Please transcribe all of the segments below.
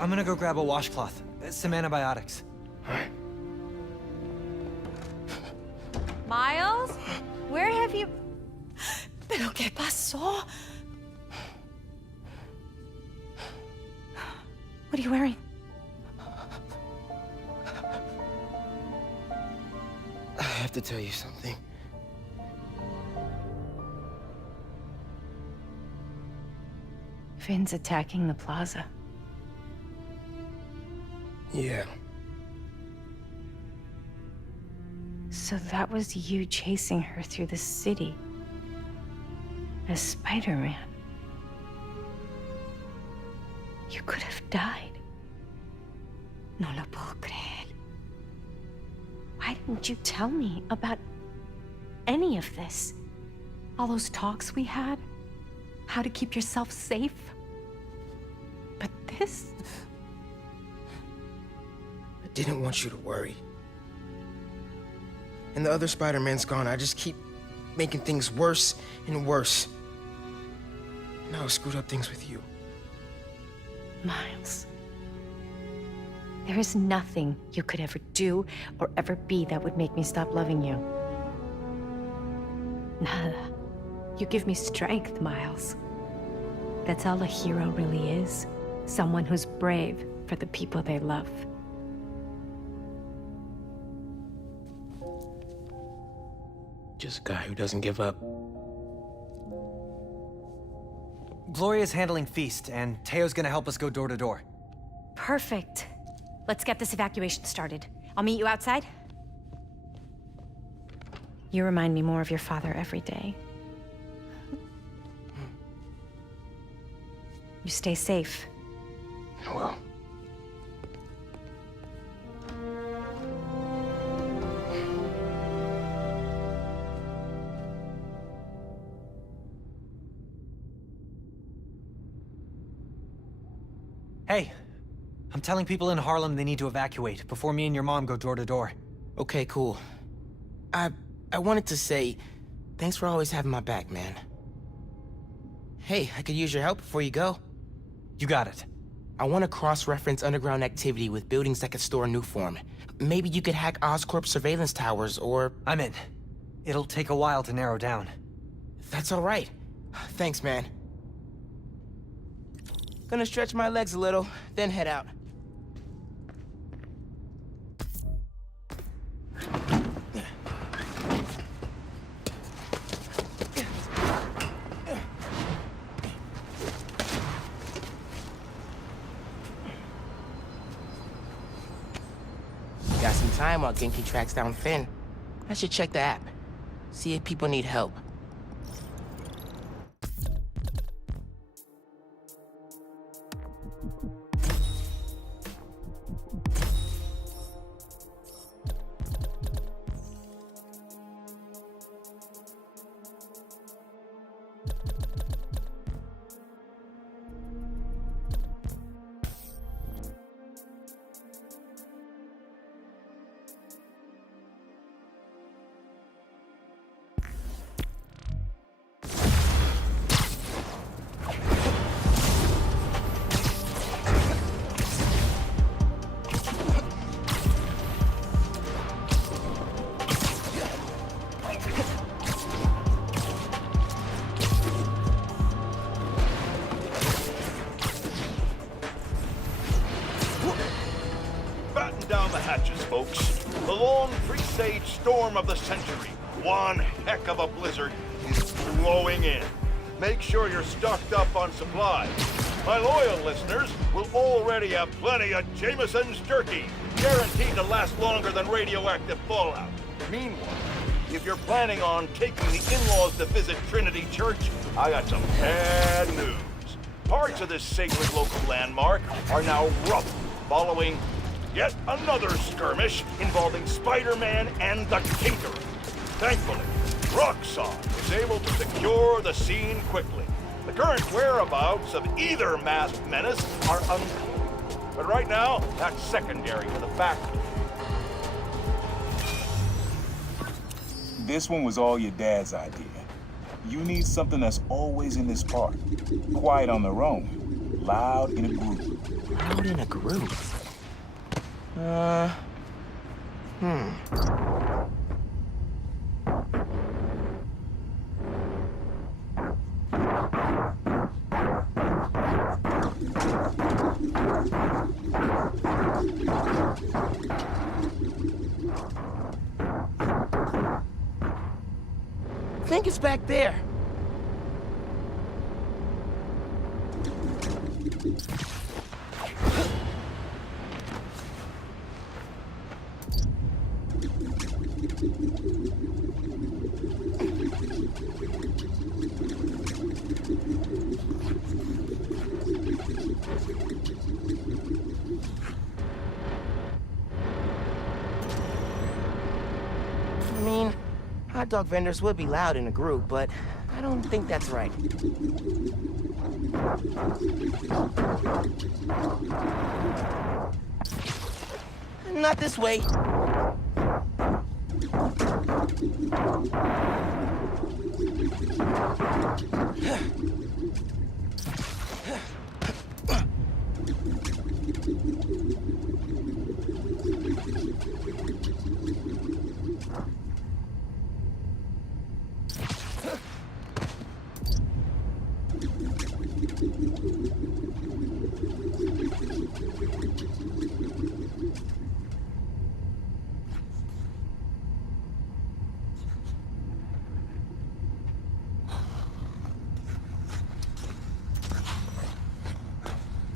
I'm gonna go grab a washcloth, some antibiotics. All right. Miles? Where have you... ¿Pero qué pasó? What are you wearing? I have to tell you something. Finn's attacking the plaza. Yeah. So that was you chasing her through the city as Spider-Man. You could have died. No lo puedo creer. Why didn't you tell me about any of this? All those talks we had? How to keep yourself safe? But this... I didn't want you to worry. And the other Spider-Man's gone. I just keep making things worse and worse. Now I screwed up things with you. Miles, there is nothing you could ever do or ever be that would make me stop loving you. Nada. You give me strength, Miles. That's all a hero really is. Someone who's brave for the people they love. Just a guy who doesn't give up. Gloria's handling Feast, and Teo's gonna help us go door to door. Perfect. Let's get this evacuation started. I'll meet you outside. You remind me more of your father every day. You stay safe. Well. Hey, I'm telling people in Harlem they need to evacuate before me and your mom go door to door. Okay, cool. I wanted to say, thanks for always having my back, man. Hey, I could use your help before you go. You got it. I want to cross-reference underground activity with buildings that could store Nuform. Maybe you could hack Oscorp's surveillance towers, or... I'm in. It'll take a while to narrow down. That's all right. Thanks, man. Gonna stretch my legs a little, then head out. Got some time while Genki tracks down Finn. I should check the app. See if people need help. Down the hatches, folks. The long presaged storm of the century, one heck of a blizzard, is blowing in. Make sure you're stocked up on supplies. My loyal listeners will already have plenty of Jameson's turkey, guaranteed to last longer than radioactive fallout. Meanwhile, if you're planning on taking the in-laws to visit Trinity Church, I got some bad news. Parts of this sacred local landmark are now rough following yet another skirmish involving Spider-Man and the Tinkerer. Thankfully, Roxxon was able to secure the scene quickly. The current whereabouts of either masked menace are unclear. But right now, that's secondary to the fact. This one was all your dad's idea. You need something that's always in this park. Quiet on their own. loud in a group. Loud in a group? I think it's back there. I mean, hot dog vendors would be loud in a group, but I don't think that's right. Not this way.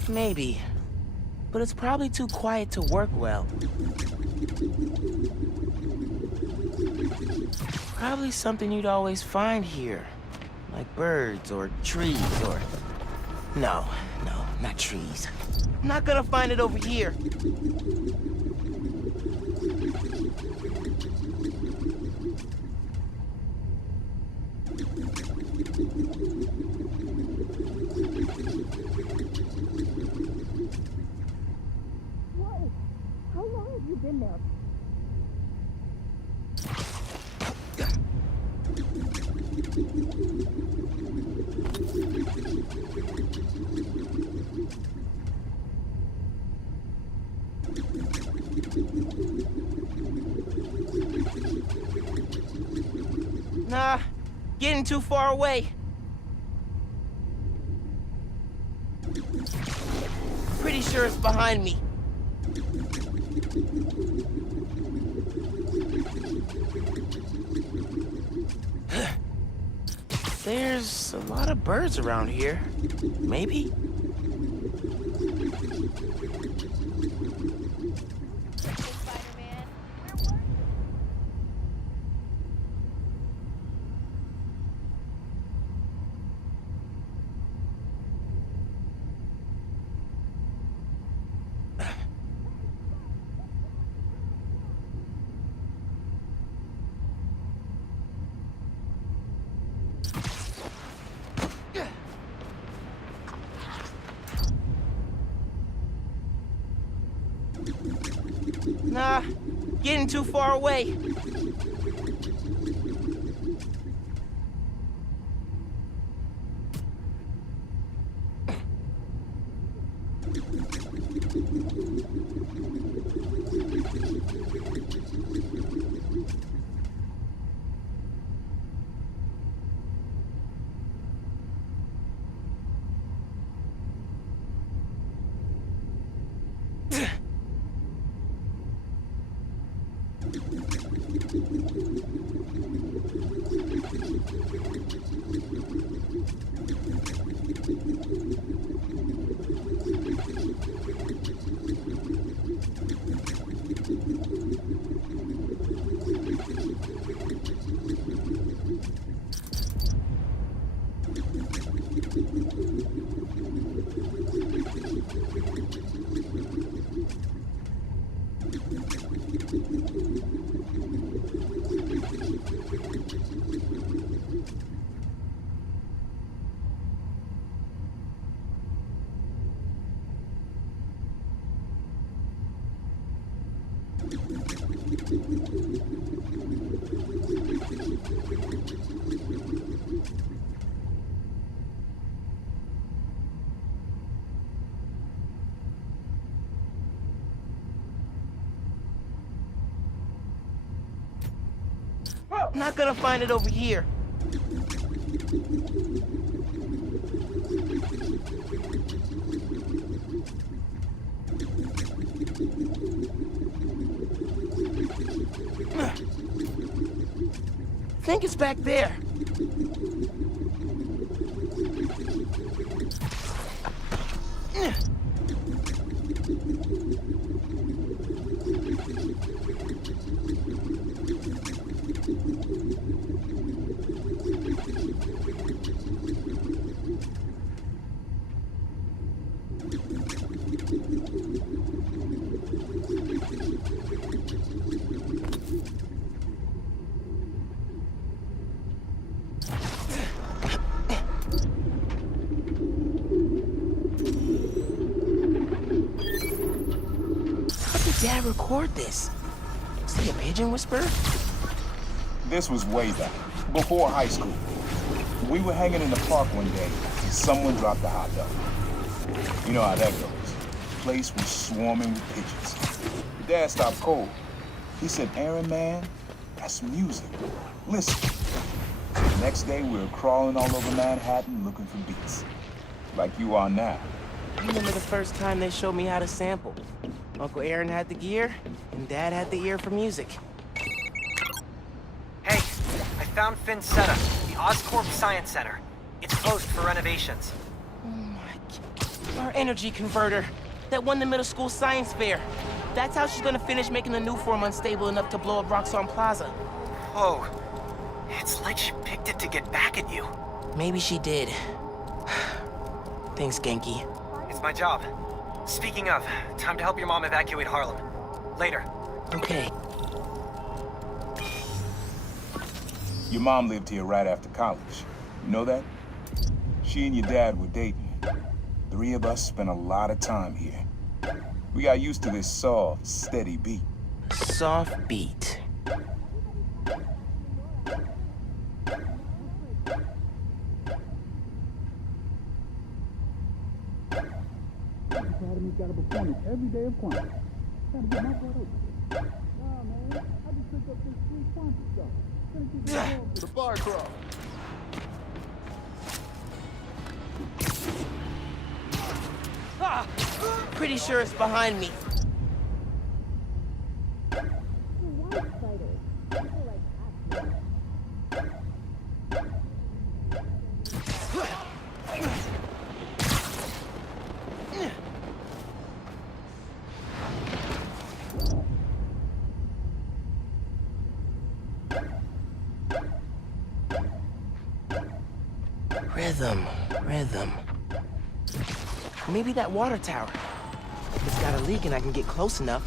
Maybe. But it's probably too quiet to work well. Probably something you'd always find here. Like birds or trees or... No, not trees. I'm not gonna find it over here. Whoa! How long have you been there? Nah, getting too far away. Pretty sure it's behind me. There's a lot of birds around here. Maybe? Spider-Man, where were you? Nah, getting too far away. Not gonna find it over here. I think it's back there. Dad record this? Was he a pigeon whisperer? This was way back, before high school. We were hanging in the park one day, and someone dropped a hot dog. You know how that goes. The place was swarming with pigeons. Your dad stopped cold. He said, "Aaron, man, that's music. Listen." The next day, we were crawling all over Manhattan looking for beats. Like you are now. I remember the first time they showed me how to sample. Uncle Aaron had the gear, and Dad had the ear for music. Hey, I found Finn's setup, the Oscorp Science Center. It's closed for renovations. Oh my God. Our energy converter that won the middle school science fair. That's how she's gonna finish making the new form unstable enough to blow up Roxxon Plaza. Whoa. It's like she picked it to get back at you. Maybe she did. Thanks, Genki. It's my job. Speaking of, time to help your mom evacuate Harlem. Later. Okay. Your mom lived here right after college. You know that? She and your dad were dating. 3 of us spent a lot of time here. We got used to this soft, steady beat. Soft beat. Academy's got a performance every day of quantum. Gotta get my butt open. Nah, man. I just picked up this free quantum stuff. Gonna keep it going to the bar crawl. Pretty sure it's behind me. White spiders. People like us. Rhythm. Maybe that water tower. If it's got a leak and I can get close enough.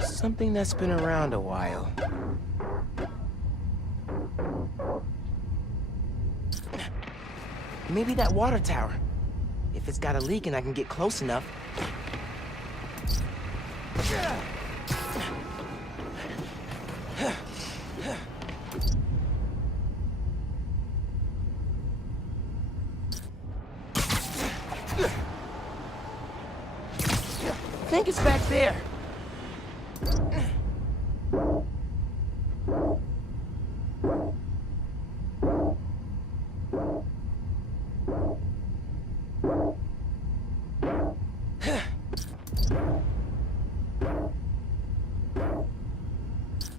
Something that's been around a while. Maybe that water tower. If it's got a leak and I can get close enough. I think it's back there.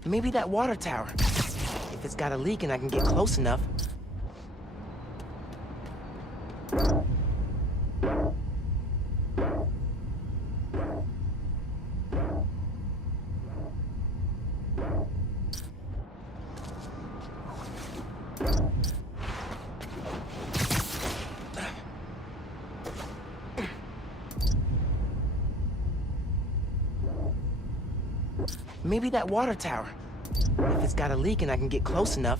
Maybe that water tower. If it's got a leak and I can get close enough. Maybe that water tower. If it's got a leak and I can get close enough.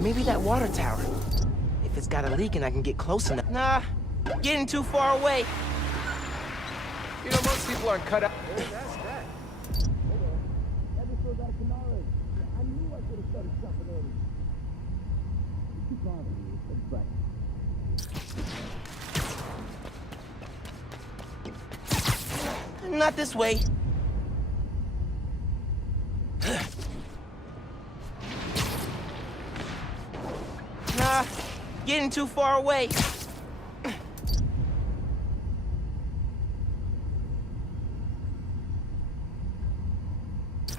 Maybe that water tower. If it's got a leak and I can get close enough. Nah, getting too far away. You know, most people aren't cut out. Hold on. Episode got a canary. I knew I could have started shopping early. Keep on with it. Back. Not this way. Nah, getting too far away.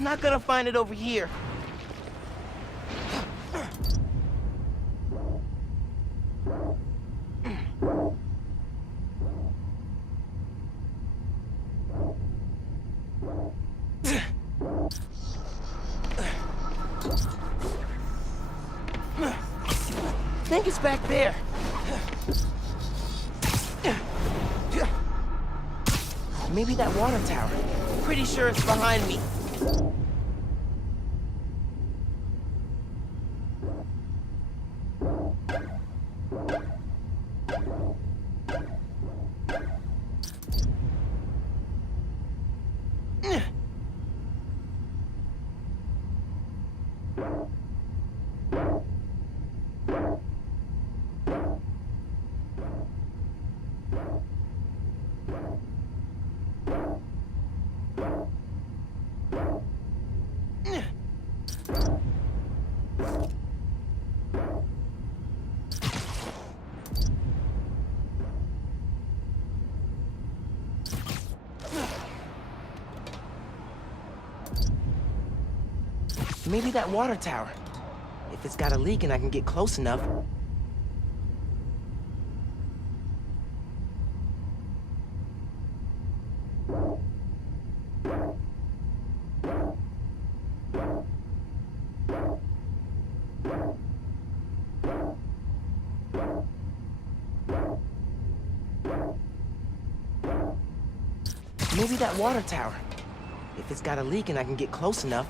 Not gonna find it over here. I think it's back there. Maybe that water tower. Pretty sure it's behind me. Maybe that water tower. If it's got a leak and I can get close enough. Maybe that water tower. If it's got a leak and I can get close enough.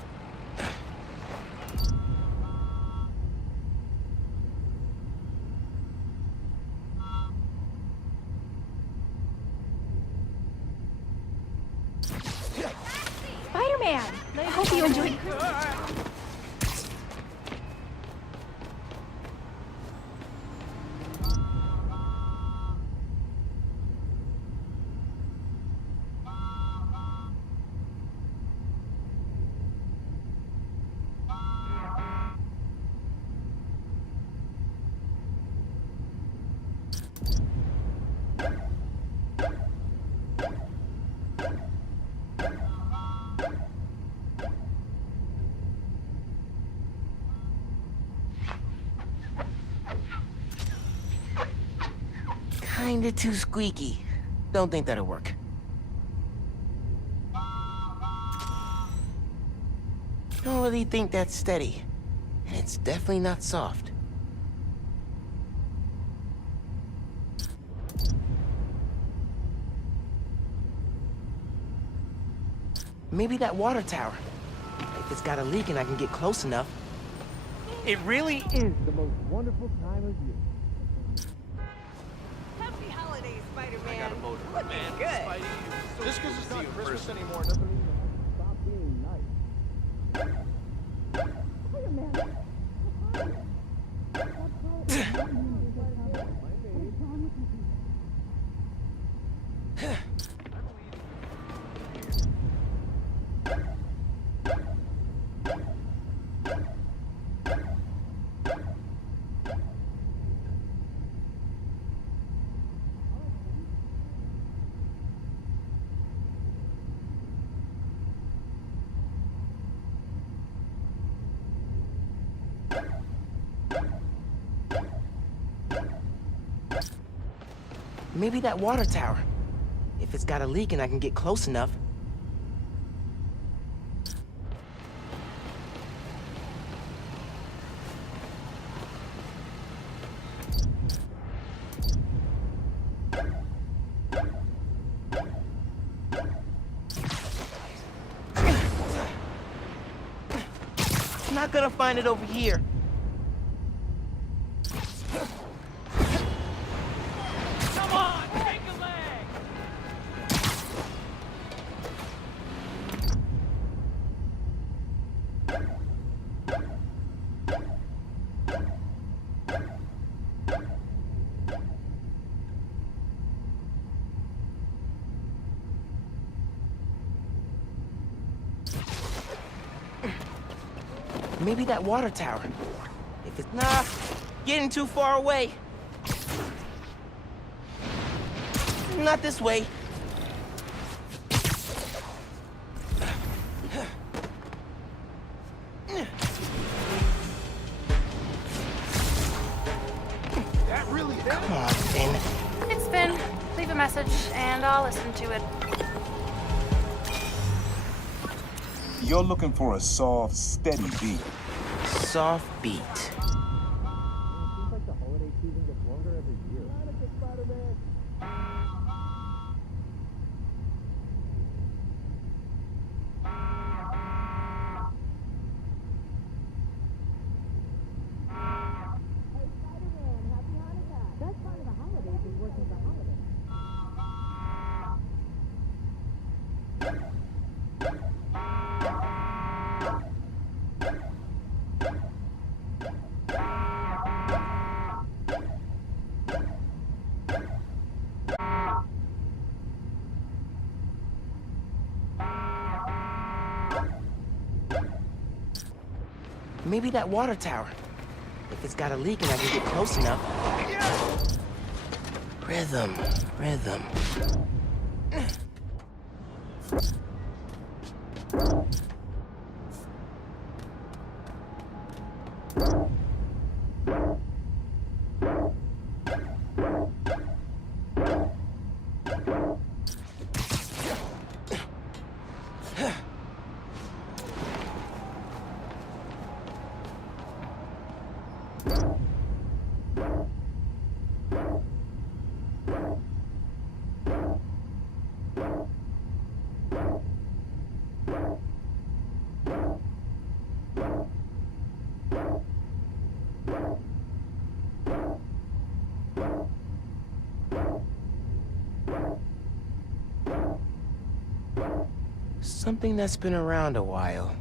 Spider-Man! I hope you enjoyed Kinda too squeaky. Don't think that'll work. Don't really think that's steady. And it's definitely not soft. Maybe that water tower. If it's got a leak and I can get close enough. It really is the most wonderful time of year. Happy holidays, Spider-Man. I got a motor. Looking Man, good. Spidey, Just because it's see not you in Christmas person. anymore doesn't mean it has to stop being nice. Maybe that water tower. If it's got a leak and I can get close enough. Not gonna find it over here. Come on, take a leg! Maybe that water tower. If it's not getting too far away. Not this way. That really hit? Come on, Finn. It's Finn. Leave a message, and I'll listen to it. You're looking for a soft, steady beat. Soft beat. Seems like the holiday season gets longer every year. Spider-Man. Hey, Spider-Man, happy Hanukkah. Best part of the holidays is working for holidays. Maybe that water tower. If it's got a leak and I can get close enough. Rhythm, rhythm. Something that's been around a while.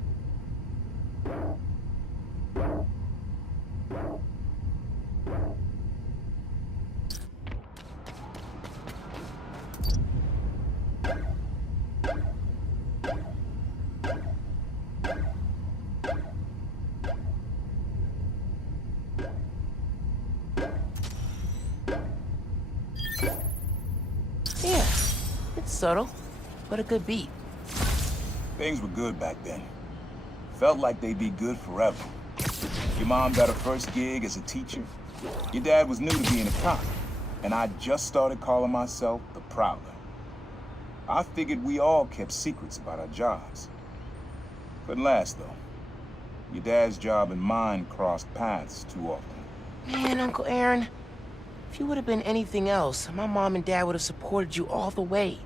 Yeah, it's subtle, but a good beat. Things were good back then. Felt like they'd be good forever. Your mom got her first gig as a teacher. Your dad was new to being a cop. And I just started calling myself the Prowler. I figured we all kept secrets about our jobs. Couldn't last, though. Your dad's job and mine crossed paths too often. Man, Uncle Aaron, if you would have been anything else, my mom and dad would have supported you all the way.